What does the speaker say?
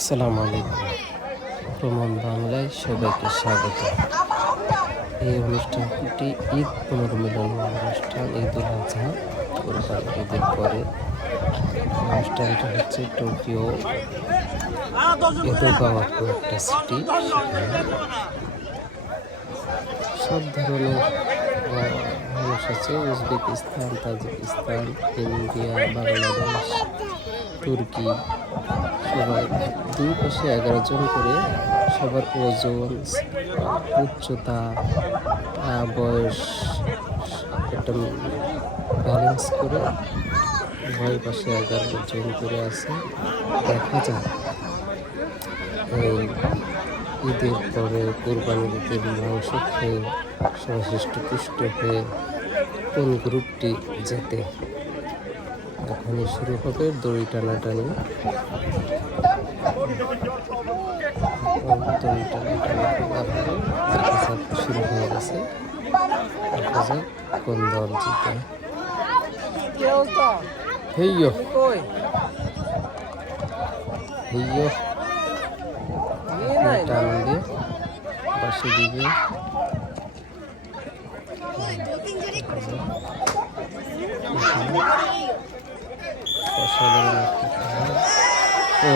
আসসালামু আলাইকুম। প্রমাণ বাংলায় সবাইকে স্বাগত। এই অনুষ্ঠানটি ঈদ পুনর্মিলন অনুষ্ঠান, ঈদ উল আজহা কোরবানি ঈদের পরে অনুষ্ঠানটা হচ্ছে টোকিও এদোগাওয়া একটা সিটি। সেখানে সব ধরনের মানুষ আছে, উজবেকিস্তান, তাজিকিস্তান, ইন্ডিয়া, বাংলাদেশ, তুর্কি, সবাই দুই পাশে 11 জন করে। সবার ওজন, উচ্চতা, বয়স একটা ব্যালেন্স করে উভয় পাশে 11 জন করে আছে। দেখা যাক এই ঈদের পরে কোরবানির ঈদের মাংস খেয়ে সবাই হৃষ্টপুষ্ট হয়ে কোন গ্রুপটি জেতে। এখনই শুরু হবে দড়ি টানাটানি। শুরু হয়ে গেছে। দেখা যাক কোন দল জিতে। হেইয়ো হেইয়ো টানবে, পাশে দিবে। অসাধারণ একটি খেলা। ও